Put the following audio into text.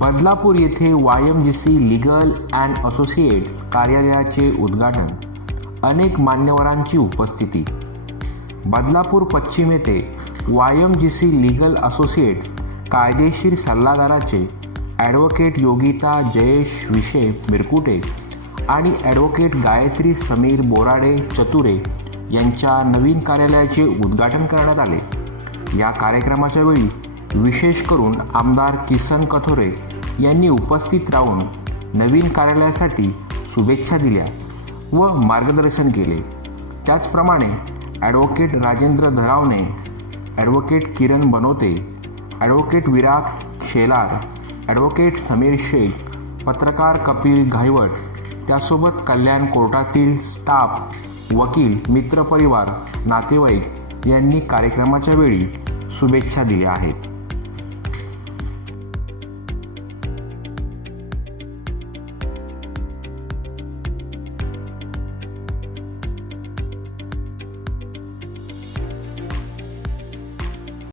बदलापूर येथे Y M G C legal and associates कार्यालयाचे उद्घाटन. अनेक मान्यवरांची उपस्थिती. बदलापूर पश्चिम येथे Y M G C legal associates कायदेशीर सल्लागाराचे ॲडव्होकेट योगिता जयेश विषे मिरकुटे आणि ॲडव्होकेट गायत्री समीर बोराडे चतुरे यांच्या नवीन कार्यालयाचे उद्घाटन करण्यात आले. या कार्यक्रमाच्या वेळी विशेष करून आमदार किसन कथोरे यांनी उपस्थित राहून नवीन कार्यालयासाठी शुभेच्छा दिल्या व मार्गदर्शन केले. त्याचप्रमाणे advocate Rajendra Dharavne advocate Kiran Banote advocate Virag Shelar advocate Sameer Shaikh पत्रकार कपिल घायवट त्यासोबत कल्याण कोर्टातील स्टाफ वकील मित्रपरिवार नातेवाईक यांनी कार्यक्रमाच्या वेळी शुभेच्छा दिल्या आहेत.